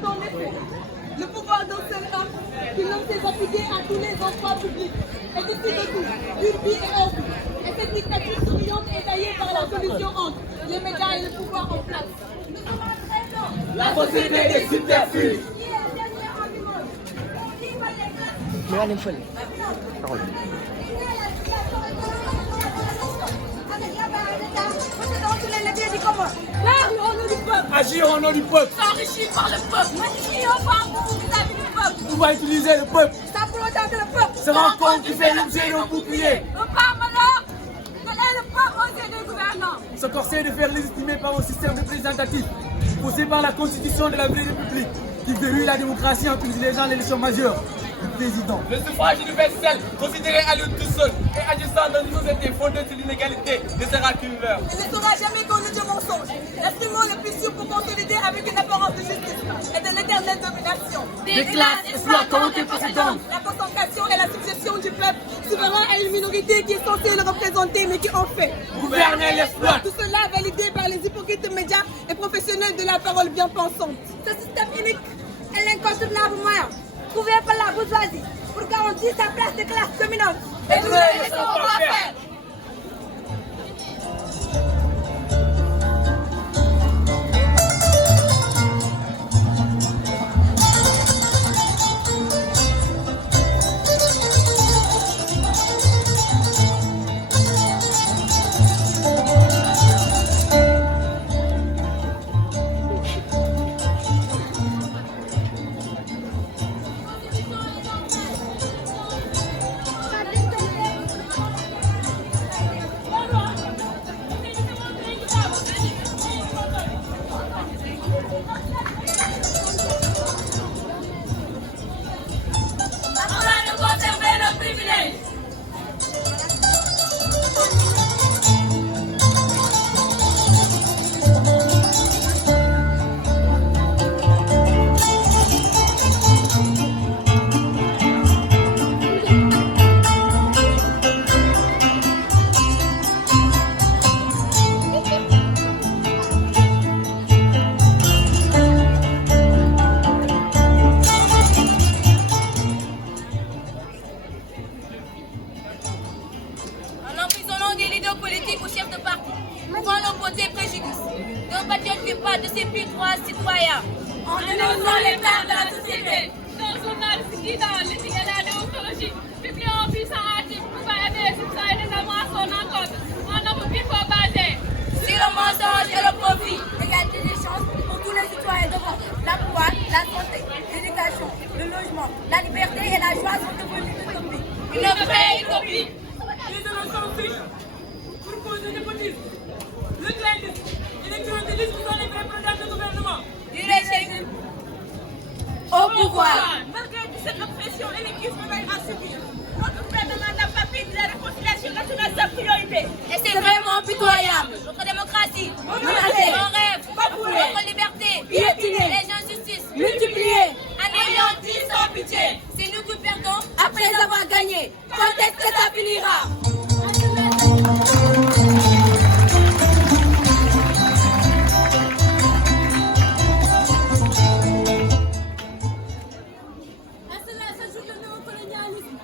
C'est en effet le pouvoir d'un seul homme qui nomme ses appliqués à tous les endroits publics et décide de tout, d'une vie et hors vie. Et cette dictature souriante est taillée par la solution entre les médias et le pouvoir en place. Nous sommes en train de... La société des subterfuges. Regardez folle. Parole. Parle au nom du peuple, Agir au nom du peuple. s'enrichir par le peuple, magnifier au par vous vis-à-vis du peuple, Pouvoir utiliser le peuple. sans pour autant que le peuple Se rend compte qu'il fait l'objet de nos boucliers. un parlement, quel est le peuple aux yeux des gouvernants. Se corser de faire légitimer par un système représentatif posé par la constitution de la vraie république qui verrouille la démocratie en privilégiant l'élection majeure du président. Le suffrage universel, considéré à lui tout seul et agissant dans une société fondée sur l'inégalité, ne sera qu'une leurre. Il ne sera jamais connu de mensonge. L'instrument le plus sûr pour consolider avec une apparence de justice et de l'éternelle domination. Des classes exploitent volonté précédente. La concentration et la succession du peuple souverain à une minorité qui est censée le représenter mais qui en fait Gouverner l'exploit. Tout cela validé par les hypocrites médias et professionnels de la parole bien pensante. Ce système unique est l'incontournable moyen trouvé par la bourgeoisie pour garantir sa place de classe dominante. Et nous ne laissons pas faire. En emprisonnant des leaders politiques ou chefs de parti, pouvant leur porter préjudice. Nos patriotes ne pas de ces plus droits citoyens. En dénonçant les pertes de la société. Un journaliste qui dans l'éthique et la déontologie, publie en puissant article pour aider les citoyens notamment à son encontre. On ne peut plus pas baser. Sur le mensonge et le profit. Égalité des chances pour tous les citoyens devant l'emploi, la santé, l'éducation, le logement, la liberté et la joie sont devenus une utopie. Une vraie utopie. Les gens s'en fichent pour cause de népotisme. Le clientisme et le clientélisme sont les vrais problèmes du gouvernement. Du régime au pouvoir. Malgré toute cette oppression et les crises qu'on a à subir, notre gouvernement n'a pas fait de la réconciliation nationale sa priorité. Et c'est vraiment pitoyable. Notre démocratie, nos rêves, notre liberté, les injustices, Multipliés, anéanties sans pitié. C'est nous qui perdons. après avoir gagné, quand est-ce que ça finira? À cela s'ajoute le néocolonialisme.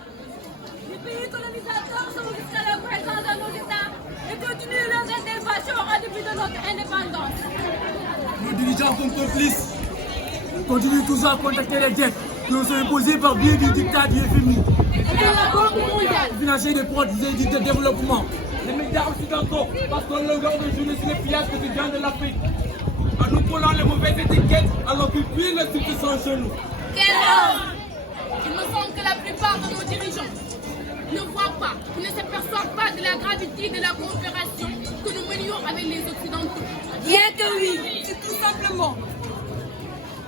Les pays colonisateurs sont jusqu'à la présence dans nos États et continuent leurs interventions en dépit de notre indépendance. Nos dirigeants comme complices continuent toujours à contacter les dettes qui ont été imposées par biais du dictat du FMI. Et de la Banque mondiale. Financer des projets de développement. Les médias occidentaux passent leur longueur de journée sur les pillages quotidiens de l'Afrique. En nous collant les mauvaises étiquettes alors qu'ils pillent l'institution chez nous. Quelle honte! Il me semble que la plupart de nos dirigeants ne voient pas, ou ne s'aperçoivent pas de la gravité de la coopération que nous menions avec les Occidentaux. Bien que oui, c'est tout simplement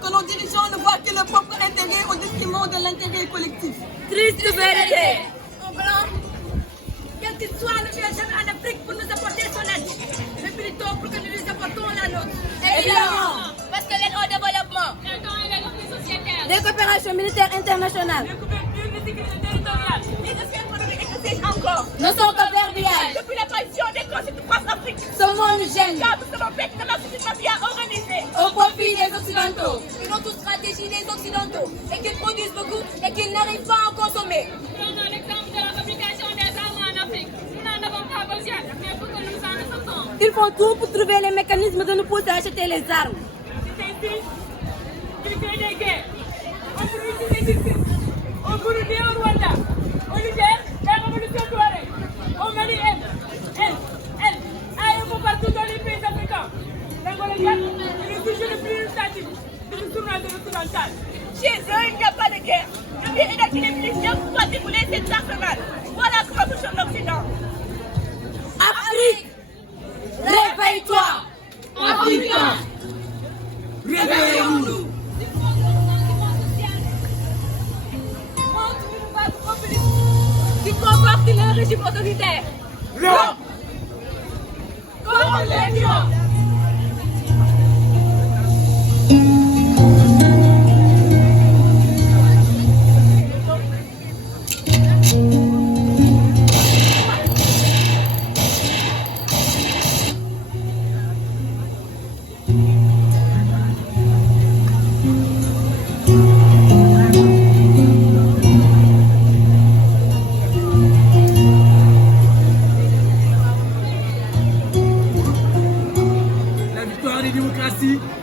que nos dirigeants ne voient que leur propre intérêt au détriment de l'intérêt collectif. Triste vérité. Un blanc, quel qu'il soit, ne vient jamais en Afrique pour nous apporter son aide, mais plutôt pour que nous lui apportons la nôtre. Évidemment, parce que l'aide au développement, Le temps et la vie sociétaire, Les coopérations militaires internationales la couverture de sécurité territoriale, les dossiers économiques et que sais-je encore. ne sont que verbiage. Depuis l'apparition des concepts France-Afrique, Ce monde gêne car nous sommes en fait de la mafia organisée au profit des les Occidentaux. Une autre stratégie des Occidentaux est qu'ils produisent beaucoup et qu'ils n'arrivent pas à en consommer. Prenons l'exemple de la fabrication des armes en Afrique. Nous n'en avons pas besoin, mais pour que nous en sortons. Ils font tout pour trouver les mécanismes de nous pousser à acheter les armes. C'est ici qu'il crée des guerres. On brûle les justices. On brûle bien au Rwanda. Au Niger, la révolution touareg. Au Mali, elle. Un peu partout dans les pays africains. L'Angola, il est le sujet le plus illustratif du journal de l'Occidental. Chez eux, il n'y a pas de guerre. Le pays est qu'il est militaire pour pas défouler cet arsenal. Voilà comment fonctionne l'Occident. Afrique, réveille-toi. Africain, réveillons-nous. Tu comportes le régime autoritaire. Non. Contre les lions.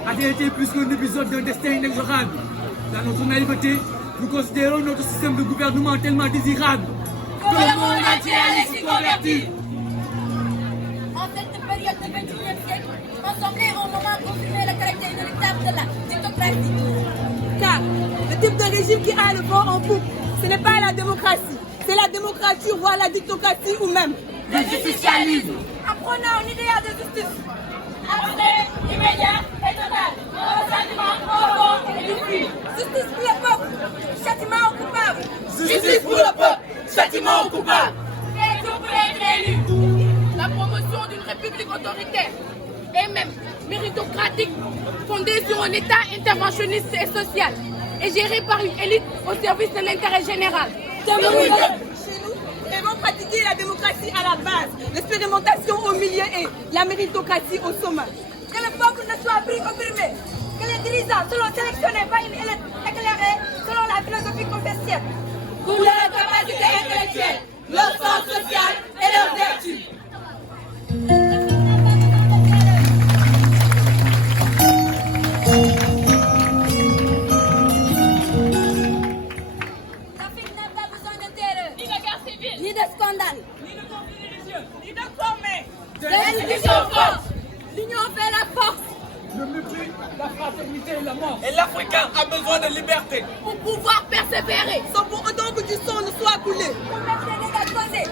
A été plus qu'un épisode d'un destin inexorable. Dans notre naïveté, nous considérons notre système de gouvernement tellement désirable que le monde entier allait s'y convertir. En cette période du XXIe siècle, nous sommes au moment de confirmer le caractère inéluctable de la dictocratie. Car le type de régime qui a le vent en poupe, ce n'est pas la démocratie, c'est la démocratie, voire la dictocratie ou même le justicialisme. Apprenons une idéal de justice. Abstrait, immédiat et total. Châtiment au fond et du crime. Justice pour le peuple, châtiment aux coupables. Justice pour le peuple, châtiment aux coupables. Et tout peut être élu. La promotion d'une république autoritaire et même méritocratique, fondée sur un État interventionniste et social, et gérée par une élite au service de l'intérêt général. Chez nous, nous devons pratiquer la démocratie à la base, l'expérimentation au milieu et la méritocratie au sommet. Que le peuple ne soit plus confirmé, que les dirigeants seront sélectionnés par une élite éclairée selon la philosophie confucienne. Pour leur capacité intellectuelle, leur sens social et leur vertu. L'Afrique n'a pas besoin de terreur, Ni de guerre civile, ni de scandale, ni de conflits religieux, ni de former. L'institution force, l'union fait la force. Le mépris, la fraternité et la mort. Et l'Africain a besoin de liberté. Pour pouvoir persévérer, sans pour autant que du sang ne soit coulé. Pour mettre les dégâts causés